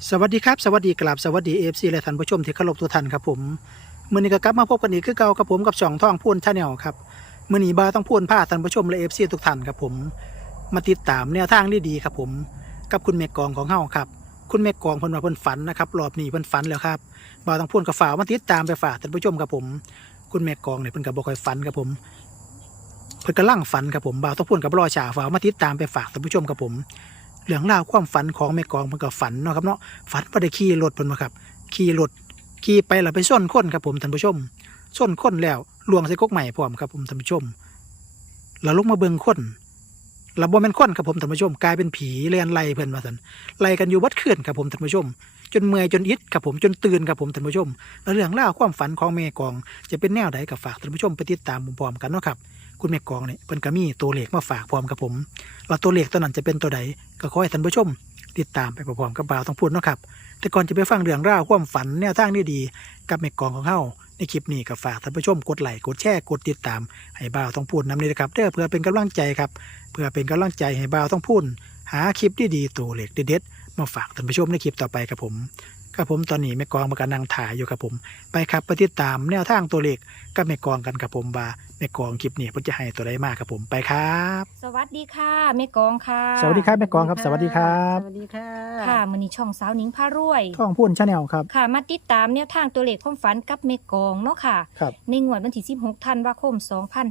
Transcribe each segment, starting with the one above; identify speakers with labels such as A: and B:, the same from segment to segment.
A: สวัสดีครับสวัสดีกราบสวัสดีFCและท่านผู้ชมที่เคารพทุกท่านครับผมมื้อนี้ก็กลับมาพบกันอีกคือเก่ากับผมกับช่องท่องพูนชาแนลครับมื้อนี้บ่าวต้องพูนพาท่านผู้ชมและ FC ทุกท่านครับผมมาติดตามแนวทางดีๆครับผมกับคุณแม่กองของเฮาครับคุณแม่กองเพิ่นว่าเพิ่นฝันนะครับรอบนี้เพิ่นฝันแล้วครับบ่าวต้องพูนก็ฝากมาติดตามไปฝากท่านผู้ชมครับผมคุณแม่กองเนี่ยเพิ่นก็บ่ค่อยฝันครับผมเพิ่นกำลังฝันครับผมบ่าวต้องพูนก็บ่รอช้าฝากมาติดตามไปฝากท่านผู้ชมครับผมเรื่องราวความฝันของแม่กองเพิ่นก็ฝันเนาะครับเนาะฝันว่าได้ขี่รถเพิ่นว่าครับขี่รถขี่ไปแล้วไปชนคนครับผมท่านผู้ชมชนคนแล้วลวงใส่กกใหม่พร้อมครับผมท่านผู้ชมแล้วลงมาเบิ่งคนแล้วบ่แม่นคนครับผมท่านผู้ชมกลายเป็นผีเลียนไล่เพิ่นว่าซั่นไล่กันอยู่บัดคืนครับผมท่านผู้ชมจนเมื่อยจนอิดครับผมจนตื่นครับผมท่านผู้ชมแล้วเรื่องราวความฝันของแม่กองจะเป็นแนวใดก็ฝากท่านผู้ชมไปติดตามพร้อมๆกันเนาะครับคุณแม่กองเนี่ยเพิ่นก็มีตัวเลขมาฝากพร้อมกับผมว่าตัวเลขตัวนั้นจะเป็นตัวใดก็ขอให้ท่านผู้ชมติดตามไปพร้อมๆกับบ่าวต้องพูดเนาะครับแต่ก่อนจะไปฟังเรื่องราวความฝันแนวทางดีๆกับแม่กองของเฮาในคลิปนี้ก็ฝากท่านผู้ชมกดไลค์กดแชร์กดติดตามให้บ่าวต้องพูดนำเลยนะครับเพื่อเป็นกำลังใจครับเพื่อเป็นกำลังใจให้บ่าวต้องพูดหาคลิปดีๆตัวเลขเด็ดๆมาฝากท่านผู้ชมในคลิปต่อไปครับผมตอนนี้แม่กองมากำลังถ่ายอยู่ครับผมไปครับไปติดตามแนวทางตัวเลขกับแม่กองกันครับผมว่าแม่กองคลิปนี้เพิ่นจะให้ตัวใดมากครับผมไปครับ
B: สวัสดีค่ะแม่กองค่ะ
A: สวัสดีครับแม่กองครับสวัสดีครับ
C: สวัสดีค่ะ
B: ค่ะมื้อนี้ช่องสาวหนิงพารวย
A: ท่องพูนชาแนลครับ
B: ค่ะมาติดตามแนวทางตัวเลขความฝันกับแม่กองเนาะค่ะ
A: ครับ
B: ในงวดวันที่16ธันวาคม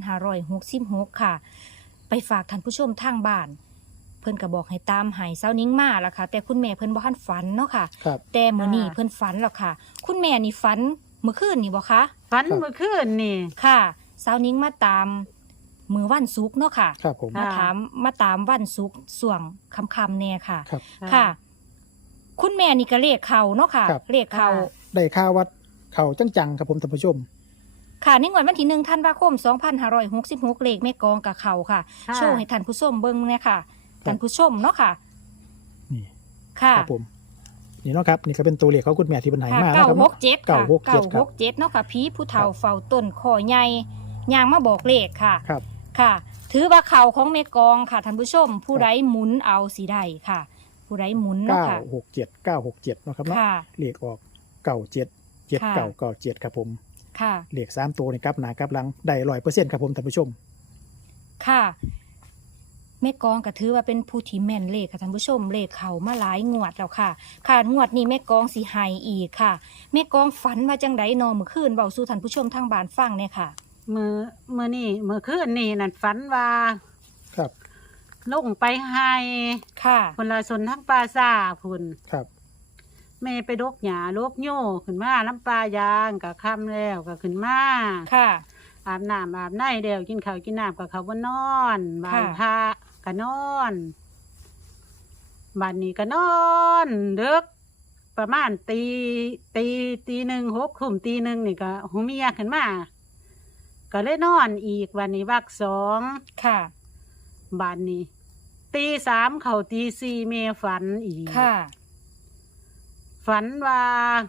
B: 2566ค่ะ ไปฝากท่านผู้ชมทางบ้าน เพิ่นก็บอกให้ตามให้สาวหนิงมาล่ะค่ะ แต่คุณแม่เพิ่นบ่ทันฝันเนาะค่ะ
A: ครับ
B: แต่มื้อนี้เพิ่นฝันแล้วค่ะ คุณแม่นี่ฝันเมื่อคืนนี่บ่คะ
C: ฝันเมื่อคืนนี่
B: ค่ะสาวหนิงมาตามมื้อวันศุกร์เนาะค่ะ
A: ครับผม
C: ค่ะ
B: มาตามวันศุกร์ช่วงค่ำๆแน่ค่ะ
A: ครับ
B: ค่ะ คุณแม่นี่ก็เลขเขาเนาะค่ะ
A: ครับ
B: เลขเขา
A: ได้ข่าววัดเขาจังๆครับผมท่านผู้ชม
B: ค่ะในงวดวันที่1ธันวาคม2566เลขแม่กองกับเขาค่ะ
C: ค่ะ
B: โชว์ให้ท่านผู้ชมเบิ่งเนี่ยค่ะ
A: ครับ
B: ท่านผู้ชมเนาะค่ะ
A: นี่
B: ค่ะ
A: ครับผมนี่เนาะครับนี่ก็เป็นตัวเลขของคุณแม่ที่บรรหายมานะค
B: ค่ะ
A: รับ
B: 967ค่ะ
A: 967ครับ
B: 967เนาะค่ะผีผู้เฒ่า
A: ครับ
B: เฝ้าต้นคอใหญ่ย่างมาบอกเลขค่ะ
A: ครับ
B: ค่ะ ถือว่าเขาของแม่กองค่ะท่านผู้ชม ผู้ใดหมุนเอาสีได้ค่ะ ผู้ใดหมุนเนาะค่ะ
A: 967เนาะครับเนาะ
B: ค่ะ
A: เลขออก97 7997ครับผม
B: ค่ะ
A: เลข3ตัวนี่กลับหน้ากลับหลังได้100%ครับผมท่านผู้ชม
B: ค่ะแม่กองก็ถือว่าเป็นผู้ที่แม่นเลขค่ะท่านผู้ชมเลขเขามาหลายงวดแล้วค่ะค่ะงวดนี้แม่กองสิให้อีกค่ะแม่กองฝันว่าจังไดนอเมื่อคืนเบาสู่ท่านผู้ชมทางบ้านฟังเนี่ยค่ะ
C: เมื่อคืนนี่นั่นฝันว่า
A: ครับ
C: ลงไปให้
B: ค่ะ
C: คนละสนทั้งปลาซ่าพุ่น
A: ครับ
C: แม่ไปดกหญ้าลกโย่ขึ้นมาน้ำปลายางก็ค่ำแล้วก็ขึ้นมา
B: ค่ะ
C: อาบน้ำอาบในเดียวกินข้าวกินน้ำกับเขาวบ่นอนบ้านพระก็นอนบ้านนี้ก็นอนดึกประมาณตีหนึ่ง6 ทุ่มตีหนึ่งนี่ก็หูเมียขึ้นมาก็เลยนอนอีกวันนี้วัก2
B: ค่ะ
C: บ้านนี้ตี 3เข้าตี 4เมฝันอีก
B: ค่ะ
C: ฝันว่า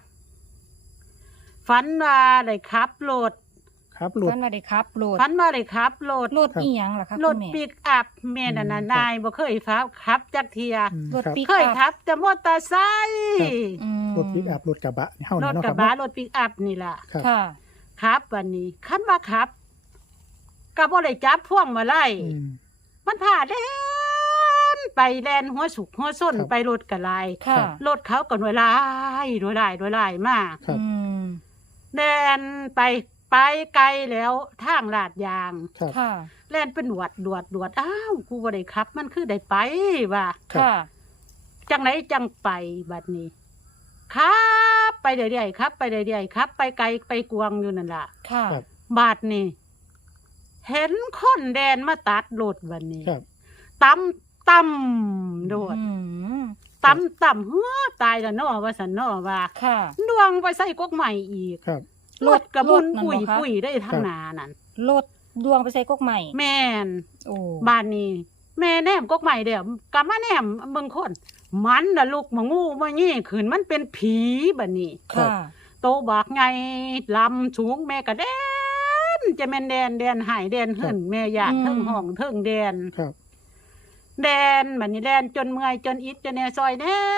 C: ได้ขับรถ
A: ครับรถ
B: ฝันว่าได้ครับโหลด
C: ฝันว่าได้ขับรถ
B: โหลดอีหยังล่ะคะ
C: ร
B: คุ
C: ถ
B: ณแม่
C: ปิกอัพแม่นั่นน่ะ
A: ครับ
C: นายบ่เคยขับจักเทีย
B: รถ
A: ครับ
B: ปิก
C: เคยขับแต่มอเตอร์ไซค์
B: อืม
A: รถปิกอัพรถกระบะเฮาร นี่
C: ถ
A: เนาะ
C: ก
A: ค
C: ระ
A: รับ
C: บะ
A: เนาะ
C: รถปิกอัพนี่ล่ะ
A: ครับ
B: ค่ะ
C: ครับวันนี้คันว่าขับก็บ่ได้จับพ่วงมาไล่
A: อืม
C: มันพาแล่นไปแล่นหัวสุกหัวส้น
A: ครับ
C: ไปรถกะลาย
B: ค่ะ
C: รถเขาก็หน่วยลายมา
A: ครับ
B: อืม
C: แล่นไปไกลแล้วทางลาดยาง
A: ครับ
B: ค่ะ
C: แล่นเป็นดวดอ้าวกูบ่ได้ขับ มันคือได้ไปว่า
B: ค่ะ
C: จังไหนจังไปบัดนี้ครับไปเรื่อยๆครับ ไปเรื่อยๆครับ ไปไกลไปกวางอยู่นั่นล่ะ
B: ค่ะ
A: ครับ
C: บาดนี้ เห็นคนแดนมาตัดรถบัดนี้
A: ครับ
C: ตั้มโดด
B: อืม
C: ตั้มเฮ้อตายแล้วเนาะว่าสันเนาะว่า
B: ค่ะ
C: ดวงไปใส่กกใหม่อีก
A: ครับ
C: รถกระบุน
B: รถนั่น
C: ปุย
B: บ่คะ
C: ได้ทางหนานั่น
B: โหลดดวงไปใส่กกใหม่
C: แม่น
B: โอ้
C: บ้านนี้ แม่แนมกกใหม่เดี๋ยวกลับมาแนมเบิ่งคน มันน่ะลูกมางูมางี้ขืนมันเป็นผีบัดนี้
A: ครับ
B: ค่ะ
C: โตบอกไงลำสูงแม่ก็แดนจะแม่นแดนหายแดนหึ่นแม่อยาก
B: อืม
C: เทิงห้องเทิงแดน
A: ครับ
C: แดนบัดนี้แดนจนเมื่อยจนอิดจนแน่ซอยแด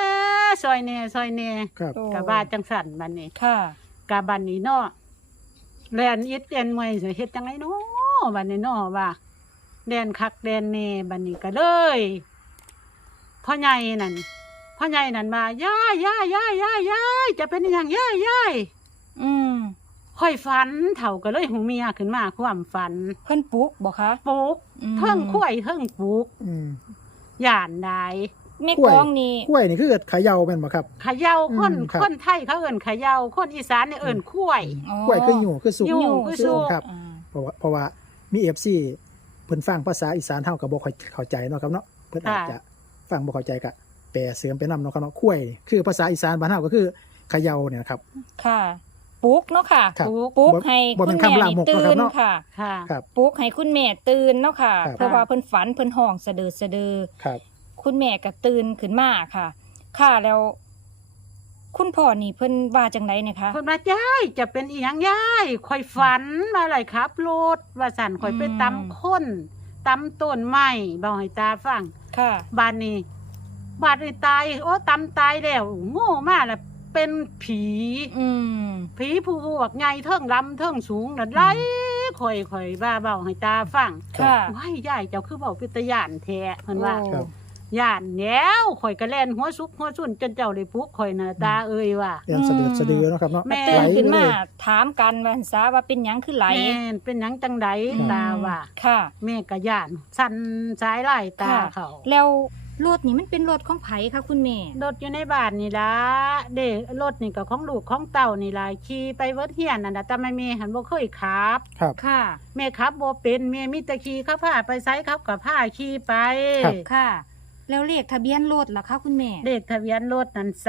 C: ซอยแน่ซอยแน่
A: ครับ
B: โอ้
C: กะว่าจังสั่นบัดนี้
B: ค่ะ
C: กะบัดนี้เนาะแลนอิดแลนเมื่อยสิเฮ็ดจังไดเนาะบัดนี้เนาะว่าแดนคักแดนแน่บัดนี้ก็เลยพ่อใหญ่นั่นว่ายายจะเป็นอหยังยาย
B: อืม
C: ค่อยฝันเฒ่าก็เลยหูเมียขึ้นมาความฝัน
B: เพิ่นปลุกบ่คะ
C: ปลูก
B: อืม
C: เทิงข้วยเทิงปลูก
A: อืม
C: ย่านได้
B: แม่
A: กล้วย
B: กองนี่
A: กล้วยนี่คือเขย่าแม่นบ่ครับ
C: เขย่าคน
A: ครับ
C: คนไทยเขาเอิ้นเขย่าคนอีสานนี่เอิ้นข้วย
A: กล้วยคืออยู่คือสุก
C: อยู่คือสุก
A: ครับ
B: อ่า
A: เพราะว่ามี FC เพิ่นฟังภาษาอีสานเฮาก็บ่ค่อยเข้าใจเนาะครับเนาะเพิ่นอาจจะฟังบ่เข้าใจก็แปลเสริมไปนำเนาะครับเนาะกล้วยคือภาษาอีสานบ้านเฮาก็คือเขย่าเนี่ยนะครับ
B: ค่ะปลุกเนาะค่ะ
A: ครับ
B: ปลุกให้
A: บ่
B: คุ
A: เป็
B: ณ
A: น
B: แม่
A: คำลาม
B: นี่
A: ก
B: ตื่
A: เนาะครับ
B: น
A: เนาะ
B: ค่ะ
C: ค่ะ
A: ครับ
B: ปลุกให้คุณแม่ตื่นเนาะค่ะ
A: ครับ
B: เพราะว่าเพิ่นฝันเพิ่นห้องสะเดือ
A: ครับ
B: คุณแม่ก็ตื่นขึ้นมาค่ะ ค่ะแล้ว คุณพ่อนี่เพิ่นว่าจังไดเนี่ยคะ
C: เพิ่นว่ายายจะเป็นอีหยังยายข่อยฝันว่าอะไรครับรถว่าสั่นข่อยไปตำคนตำต้นไม้เบาให้ตาฟัง
B: ค่ะ
C: บ้านนี้ตายโอ้ตำตายแล้วโง่มากแล้วเป็นผี
B: อืม
C: ผีผู้บวกใหญ่เทิงลำเทิงสูงนั่นไล่ข่อยว่าเบาให้ตาฟัง
B: ค่ะ
C: ว้ายยายเจ้าคือเบาเป็นตาย่านแท้เพิ่นว่า
B: โอ้
A: ครับ
C: ย่านแล้วข่อยก็แล่นหัวซุกหัวสุ่นจนเจ้าได้ปลุกข่อยน่ะตาเอ้ยว่า
A: เรียนสะดือเนาะครับเนาะ
C: แม่
B: ตื่นขึ้นมา
A: ไหลเลย
B: ถามกันว่าซะว่าเป็นหยังคือไหล
C: แม่นเป็นหยังจังได
B: อืม
C: ตาว่า
B: ค่ะ
C: แม่ก็ย่านสั่นสายไล่ตา
B: ค่ะ
C: เขา
B: แล้วรถนี่มันเป็นรถของไผคะคุณแม่
C: รถอยู่ในบ้านนี่ล่ะเด้รถนี่ก็ของลูกของเต้านี่ล่ะขี่ไปเวิดเฮียนนั่นน่ะแต่แม่หันบ่เคยขับ
A: ครับ
B: ค่ะ
C: แม่ขับบ่เป็นแม่มีแต่ขี่เขาพาไปไสครับก็พาขี่ไป
A: ครับ
B: ค่ะ แล้วเลขทะเบียนรถล่ะคะคุณแม่
C: เลขทะเบียนรถนั่น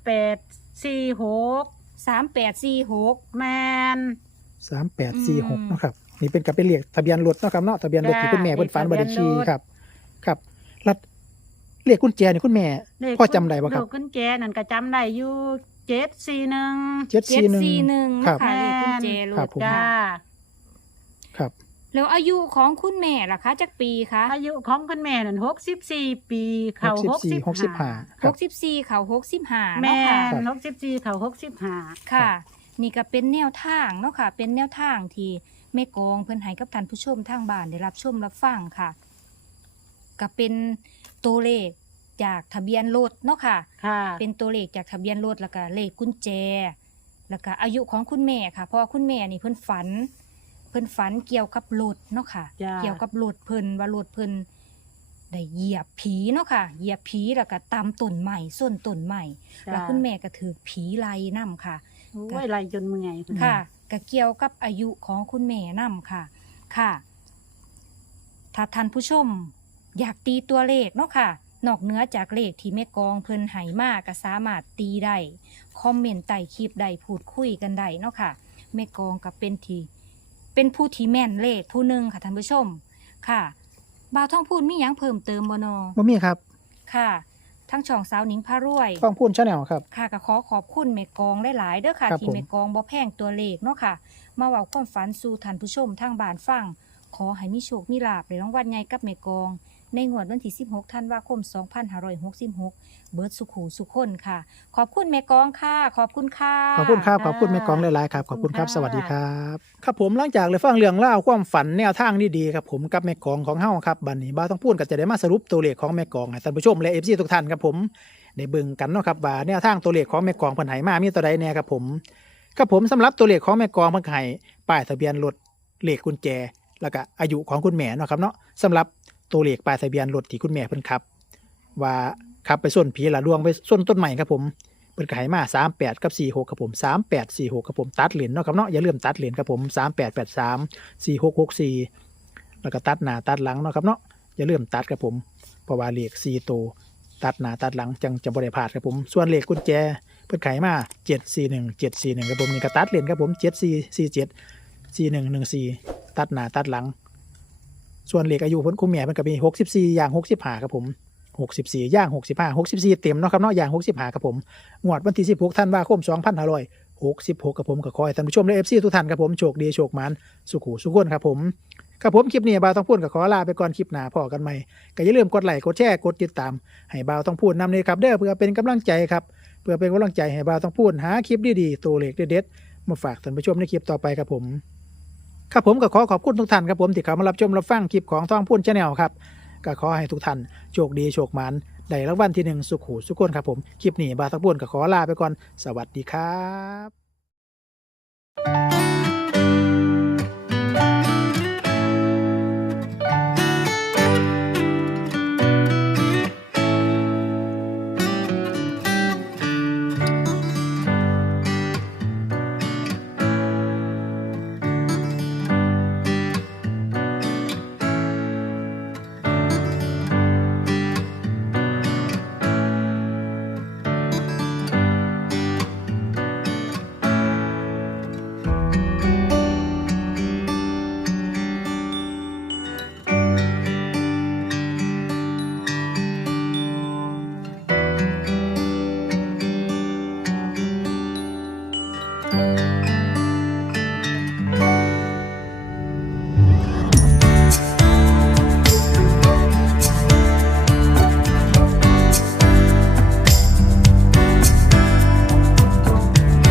C: 3846
B: 3846
C: แม่น
A: 3846เนาะครับนี่เป็นกับเป็นเลขทะเบียนรถเนาะครับเนาะทะเบียนรถที่คุณแม่เพิ่นฝันบ่ได้ขี่ครับ ครับแล้วเลขกุญแจนี่คุณแม่
C: เลข
A: พ่อจำได้บ่ครับ
C: เลขกุญแจนั่นก็จำได้อยู่741
A: 741ครับ
B: ค่ะเลขกุญแจร
A: ครับ
B: ถ
A: ผม
C: จ้า
A: ครับ
B: แล้วอายุของคุณแม่ล่ะคะจักปีคะ
C: อายุของคุณแม่นั่น64 ปีเขา
A: 64 65ครับ
B: 64เขา65
C: แม่
B: เนาะค่ะ
A: ครับ
C: 64เขา65
B: ค่ะ นี่ก็เป็นแนวทางเนาะค่ะ เป็นแนวทางที่แม่กองเพิ่นให้กับท่านผู้ชมทางบ้านได้รับชมรับฟังค่ะก็เป็นตัวเลขจากทะเบียนรถเนาะค่ะ
C: ค่ะ
B: เป็นตัวเลขจากทะเบียนรถแล้วก็เลขกุญแจ แล้วก็อายุของคุณแม่ค่ะ เพราะว่าคุณแม่นี่เพิ่นฝันเกี่ยวกับรถเนาะค่ะ
C: จ้า
B: เกี่ยวกับรถเพิ่นว่ารถเพิ่นได้เหยียบผีเนาะค่ะ เหยียบผีแล้วก็ตามต้นใหม่ส้นต้นใหม่แล้วคุณแม่ก็ถือผีไล่นํค่ะ
C: โอ้ยไหลจนเมื่อย
B: ค่ะก็เกี่ยวกับอายุของคุณแม่นํค่ะ ค่ะ ถ้าท่านผู้ชม อยากตีตัวเลขเนาะค่ะ นอกเหนือจากเลขที่แม่กองเพิ่นให้มาก็สามารถตีได้คอมเมนต์ใต้คลิปได้พูดคุยกันได้เนาะค่ะแม่กองก็เป็นผู้ที่แม่นเลขผู้หนึ่งค่ะท่านผู้ชม ค่ะบ่าวท่องพูดมีหยังเพิ่มเติมบ่นอ
A: บ่มีครับ
B: ค่ะ ทั้งช่องสาวหนิงพารวย
A: ต้องพูนชาแนลครับ
B: ค่ะก็ขอขอบคุณแม่กองหลายๆเด้อค่ะ
A: ครับ
B: ที่
A: ผม
B: แม่กองบ่แพงตัวเลขเนาะค่ะ มาเว้าความฝันสู่ท่านผู้ชมทางบ้านฟัง ขอให้มีโชคมีลาภในรางวัลใหญ่กับแม่กอง ในงวดวันที่ 16 ธันวาคม 2566 เบิร์ดสุขหูสุขคนค่ะ ขอบคุณแม่กองค่ะ ขอบคุณค่ะ
A: ขอบคุณครับ ขอบคุณแม่กองหลายๆครับ ขอบคุณครับ สวัสดีครับ ครับผมหลังจากเลยฟังเรื่องเล่าวความฝันแนวทางดีๆครับผมกับแม่กองของเฮาครับบัดนี้บ่าวต้องพูดก็จะได้มาสรุปตัวเลขของแม่กองให้ท่านผู้ชมและ FC ทุกท่านครับผมได้เบิ่งกันเนาะครับว่าแนวทางตัวเลขของแม่กองเพิ่นให้มามีตัวใดแน่ครับผมครับผมสำหรับตัวเลขของแม่กองเพิ่นก็ให้ป้ายทะเบียนรถเลขกุญแจ แล้วก็อายุของคุณแม่เนาะครับเนาะสำหรับตัวเลขป้ายทะเบียนรถที่คุณแม่เพิ่นขับ ว่าขับไปส้นผีละล่วงไปส้นต้นใหม่ครับผมเพิ่นก็ให้มา38กับ46ครับผม3846ครับผมตัดเหรียญเนาะครับเนาะอย่าลืมตัดเหรียญครับผม3883 4664แล้วก็ตัดหน้าตัดหลังเนาะครับเนาะอย่าลืมตัดครับผมเพราะว่าเลข4ตัวตัดหน้าตัดหลังจังจะบ่ได้พลาดครับผมส่วนเลขกุญแจเพิ่นขายมา741 741ครับผมนี่ก็ตัดเหรียญครับผม7447 4114ตัดหน้าตัดหลัง ส่วนเลขอายุพ้นคุณแม่มันก็มี64อย่าง65ครับผม64ย่าง65 64เต็มเนาะครับเนาะอย่าง65ครับผมงวดวันที่16ธันวาคม2566ครับผมก็ขอให้ท่านผู้ชมและ FC ทุกท่านครับผมโชคดีโชคหมานสุขุสุขคนครับผมครับผมคลิปนี้บ่าวต้องพูดก็ขอลาไปก่อนคลิปหน้าพอกันใหม่ก็อย่าลืมกดไลค์กดแชร์กดติดตามให้บ่าวต้องพูดนำเลยครับเด้อเพื่อเป็นกำลังใจครับเพื่อเป็นกำลังใจให้บ่าวต้องพูดหาคลิปดีๆตัวเลขเด็ดๆมาฝากท่านผู้ชมในคลิปต่อไปครับผมครับผมก็ขอบคุณทุกท่านครับผมที่เข้ามารับชมรับฟังคลิปของท่องพูด Channel ครับก็ขอให้ทุกท่านโชคดีโชคหมานได้รางวัลที่หนึ่งสุขหูสุขคนครับผมคลิปนี้บ่าวต้องพูดก็ขอลาไปก่อนสวัสดีครับ